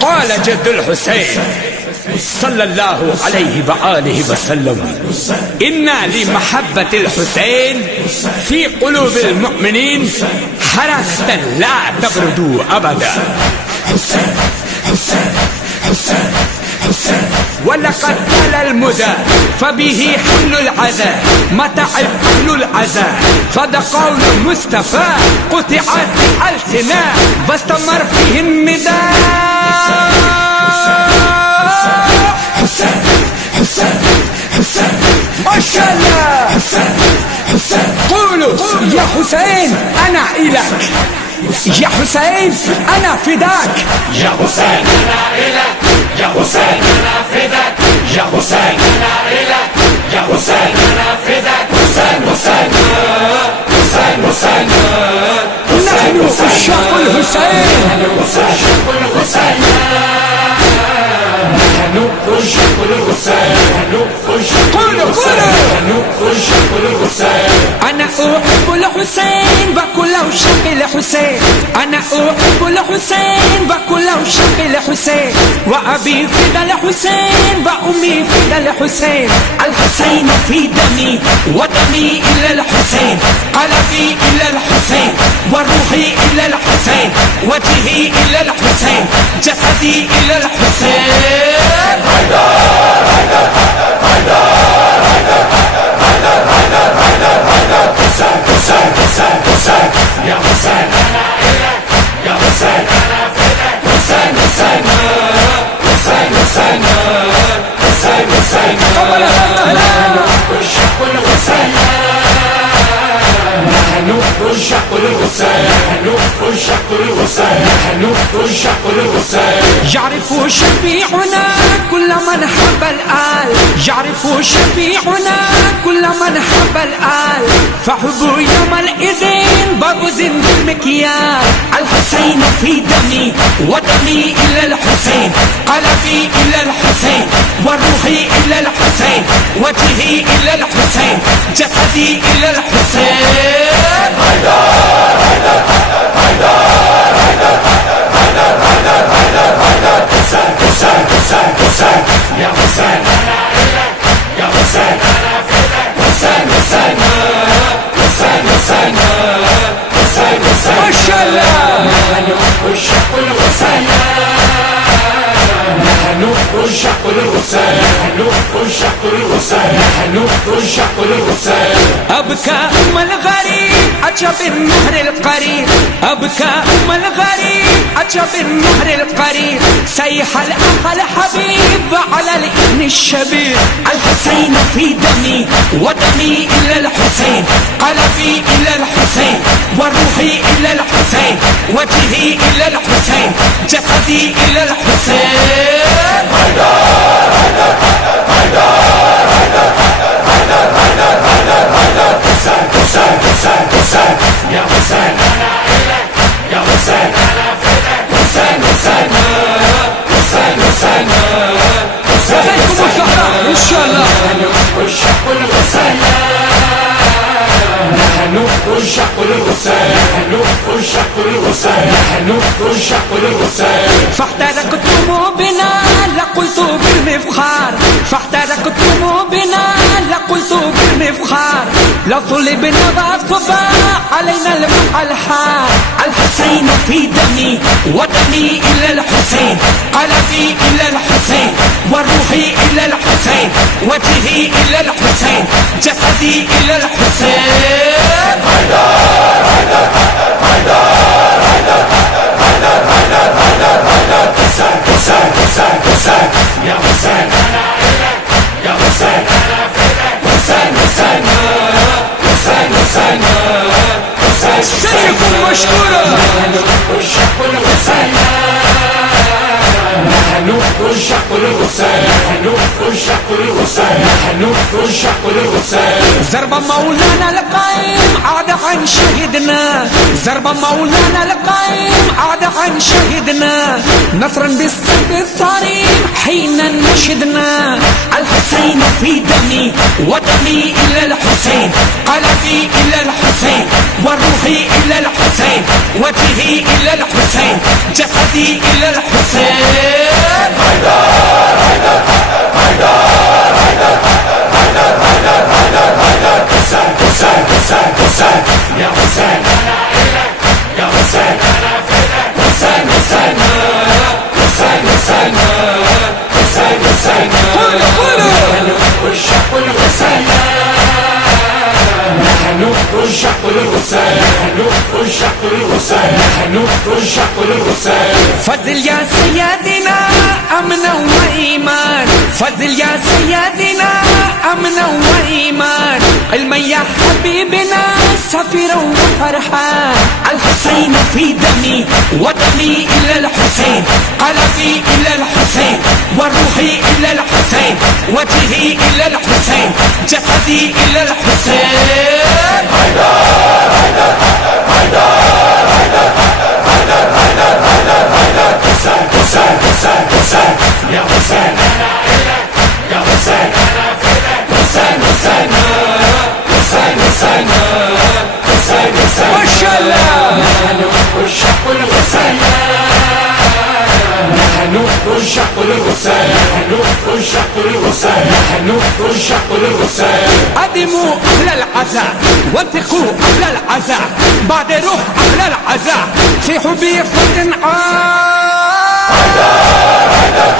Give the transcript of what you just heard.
قال جد الحسين صلى الله عليه وآله وسلم: إن لمحبة الحسين في قلوب المؤمنين حركة لا تبرد أبدا. حسين حسين حسين حسين. ولقد طال المدى فبه حل العزى، متى حل العزى فدقول المصطفى قطعت الألسنة واستمر فيه النداء. حسين حسين حسين ما شاء الله. حسين حسين. قولوا يا حسين أنا إلك، يا حسين أنا فداك، يا حسين أنا إلك، يا حسين أنا فداك، يا حسين أنا إلك، يا حسين أنا فداك. حسين حسين حسين حسين. نحن عشاق الحسين، نحن عشاق الحسين، نحن عشاق الحسين، قولوا نحن عشاق الحسين. أنا أحب الحسين وكل عشاق الحسين، أنا أحب الحسين وكل عشاق الحسين، وأبي فدا الحسين وأمي فدا الحسين. الحسين في دمي ودمي إلى الحسين، قلبي إلى الحسين وروحي إلى الحسين، وجهي إلى الحسين، جسدي إلى الحسين. حسين حسين حسين. يا حسين أنا إلك، يا حسين أنا فداك. حسين حسين حسين حسين حسين حسين. نحن عشاق الحسين، نحن عشاق الحسين، نحن عشاق الحسين، نحن عشاق الحسين. يعرف شفيعنا كل من حب الآل، يعرف شفيعنا كل من حب الآل، فحب يومئذ بغز بالمكيال. الحسين في دمي ودمي إلى الحسين، قلبي إلى الحسين وروحي إلى الحسين، وجهي إلى الحسين، جسدي إلى الحسين. حسين حسين حسين. يا حسين أنا إلك، يا حسين أنا فداك. حسين حسين حسين حسين حسين حسين. ما شاء الله. نحن عشاق الحسين، نحن عشاق الحسين، نحن عشاق الحسين، نحن عشاق الحسين. أبكى أم الغريب عجب النهر القريب، أبكى أم الغريب عجب النهر القريب، سيح الأخ الحبيب على الابن الشبيب. الحسين في دمي ودمي إلى الحسين، قلبي إلى الحسين وروحي إلى الحسين، وجهي إلى الحسين، جسدي إلى الحسين. حسين حسين حسين. يا حسين أنا إلك، يا حسين أنا فداك. حسين حسين حسين حسين حسين. زيكم الزهراء إن شاء الله. نحن عشاق الحسين، نحن عشاق الحسين، نحن عشاق الحسين، نحن عشاق الحسين. فاحترقتم بنا لقلت بالمفخار، فاحترقتم بنا لقلت بالمفخار، لو طلبنا وصبا علينا الماء الحار. الحسين في دمي ودمي إلى الحسين، قلبي إلى الحسين وروحي إلى الحسين، وجهي إلى الحسين، جسدي إلى الحسين. حسين حسين حسين حسين. يا حسين أنا إلك، يا حسين أنا فداك. حسين حسين حسين حسين حسين. سيكون مشكورة. نحن عشاق الحسين، نحن عشاق الحسين، نحن عشاق الحسين، نحن عشاق الحسين. ضرب مولانا القائم عاد عن شهدنا، ضرب مولانا القائم عاد عن شهدنا، نصرا بالسيف الصريم حين نشدنا. الحسين الحسين في دمي ودمي إلى الحسين قلبي إلى الحسين وروحي إلى الحسين وجهي إلى الحسين جسدي إلى الحسين حيدر حيدر حيدر حيدر حيدر حيدر حيدر حيدر حسين حسين حسين حسين يا حسين أنا إلك يا حسين أنا فداك حسين حسين حسين حسين حسين حسين قولوا قولوا نحن عشاق الحسين نحن عشاق الحسين نحن عشاق الحسين نحن عشاق الحسين فضل يا سيدنا أمنا وإيمان فضل يا سيدنا أمنا وإيمان علما يا حبيبنا سفيرا وفرحان الحسين في دمي ودمي إلى الحسين قلبي إلى الحسين وروحي إلى الحسين وجهي إلى الحسين جسدي إلى الحسين حيدر حيدر حيدر حيدر حيدر حيدر حيدر حيدر حسين حسين حسين حسين يا حسين أنا إلك يا حسين أنا فداك حسين حسين حسين حسين حسين حسين ما شاء الله نحن عشاق الحسين نحن عشاق الحسين نحن عشاق الحسين نحن عشاق الحسين قدموا أهل العزاء وانتقوا أهل العزاء بعد روح أهل العزاء في حبي فتن حيدر حيدر